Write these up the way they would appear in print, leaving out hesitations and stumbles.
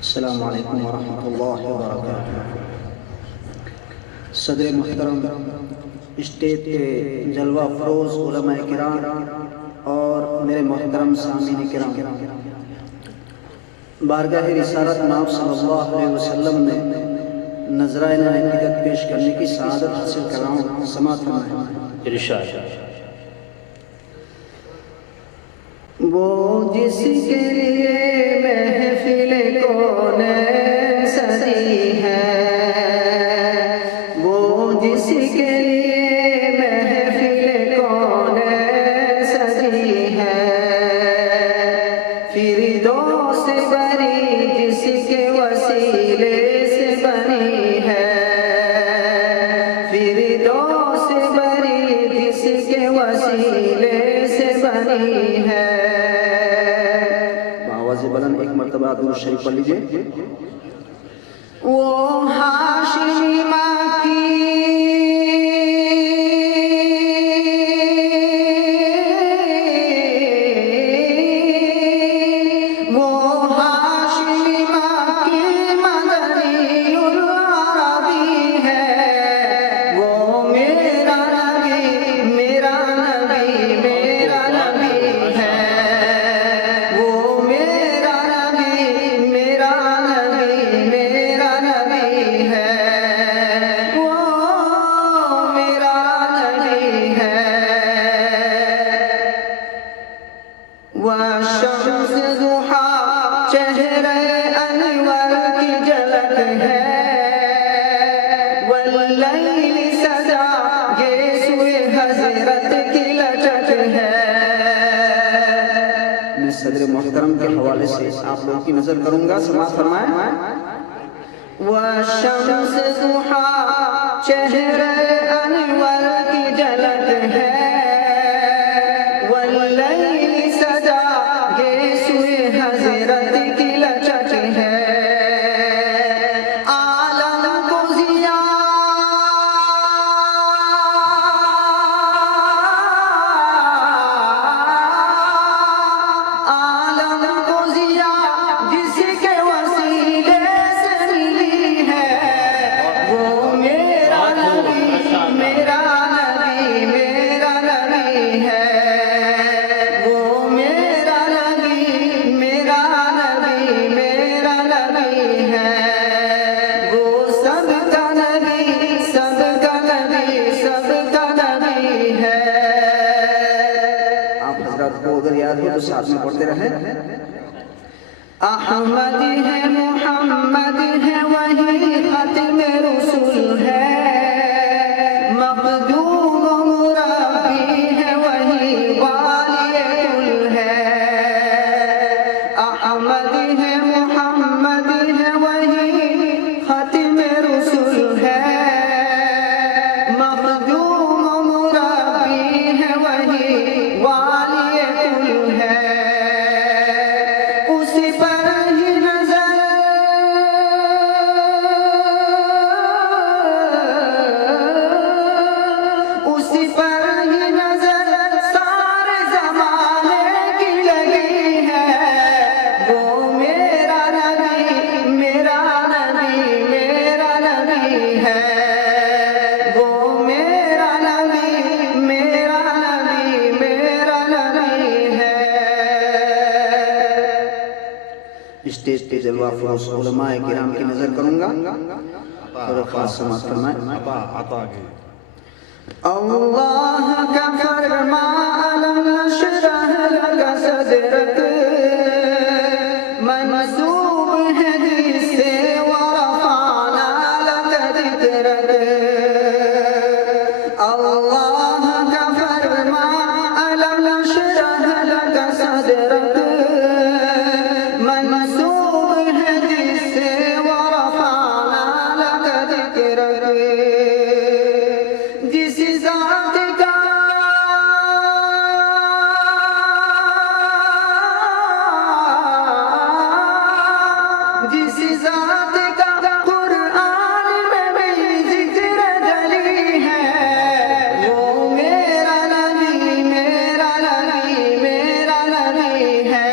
السلام علیکم ورحمۃ اللہ وبرکاتہ۔ صدر محترم، اسٹیج کے جلوہ افروز علماء کرام اور میرے محترم سامعین کرام، بارگاہ رسالت ناب صلی اللہ علیہ وسلم میں نذرائے عقیدت پیش کرنے کی سعادت حاصل کر رہا ہوں، سماعت فرمائیں۔ ارشاد۔ وہ جس کے لیے محفل کون سجی ہے، وہ جس کے لیے محفل کون سجی ہے، فردوس بری جس کے وسیلے سے بنی ہے، فردوس بری جس کے وسیلے سے بنی ہے۔ بلند ایک مرتبہ درود شریف پڑھ لیجئے۔ وہ ہاشمی مکی، وہ ہاشمی مکی مدنی العربی ہے، وہ میرا نبی میرا نبی میرا نبی ہے، وَالشَّمْسِ ضُحَا چہرے انور کی جھلک ہے، وَاللَّيْلِ سجا یہ سوئے حضرت کی لچک ہے۔ میں صدر محترم کے حوالے سے آپ لوگ کی نظر کروں گا، سماعت فرمائیں۔ وَالشَّمْسِ ضُحَا چہرے انور کی جھلک ہے، حضرت کی لچک ہے، عالم کو ضیا عالم کو ضیا جس کے وسیلے سے ملی ہے، وہ میرا نبی میرا نبی میرا نبی ہے، اگر یاد ہو تو ساتھ میں پڑھتے رہیں۔ احمد ہے محمد ہے وہی ختم رسول ہے، مخدوم و مربی ہے وہی والی کل ہے، احمد ہے محمد ہے وہی ختم رسول ہے، مخدوم و مربی ہے وہی والی اسٹیج پہ جلوہ افروز علماء کرام کی نظر کروں گا اور خاص سماعت فرمائیں۔ اللہ کا فرمان نشرح لک صدرک منسوب ہے جس سے ورفعنا لک ذکرک، اللہ کا فرمان نشرح لک صدرک منسوب ہے جس سے ورفعنا لک ذکرک، جس ذات کا جس ذات کا قرآن میں بھی ذکر جلی ہے، وہ میرا نبی میرا نبی میرا نبی ہے،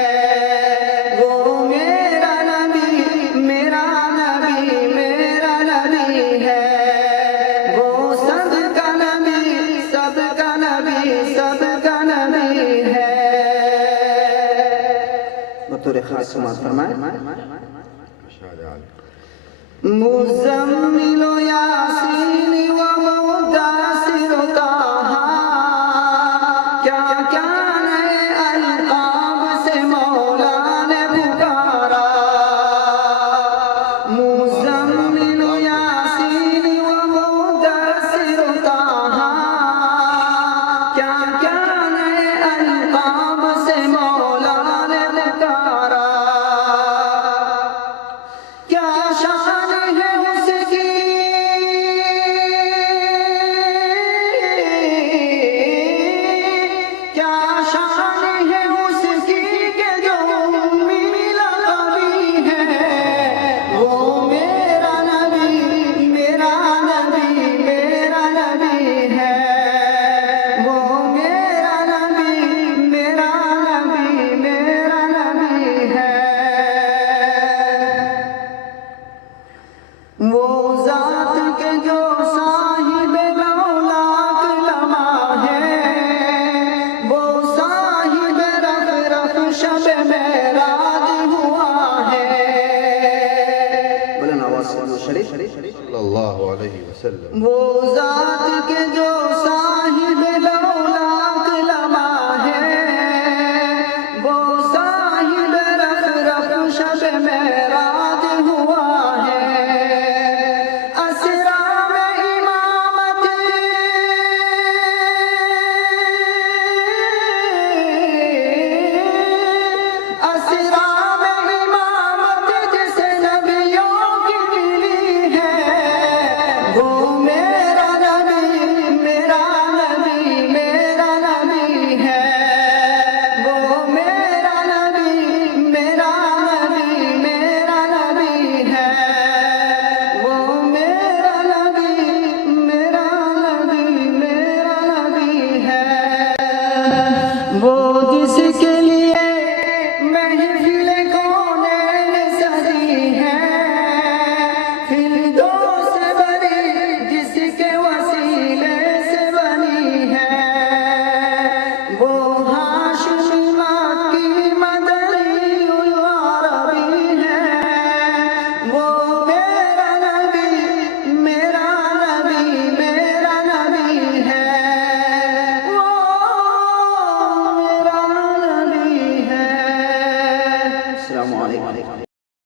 وہ میرا نبی سماعت فرمائیں۔ مزمل و یاسین و مدثر و طٰہٰ، کیا کیا نئے القاب سے مولا نے پکارا۔ مزمل و یاسین و مدثر و طٰہٰ، کیا کیا نئے القاب سے مولا نے پکارا۔ کیا شان ہے اس کی، کیا شان ہے اس کی کہ جو میلا نبی ہے۔ وہ میرا نبی، میرا نبی، میرا نبی ہے۔ وہ میرا نبی، میرا نبی، میرا نبی ہے۔ وہ ذات کے جو صاحب لولاک لمع ہے، وہ صاحب رف رف شب معراج ہوا ہے۔ بلند آواز سے شریف صلی اللہ علیہ وسلم۔ وہ ذات کے جو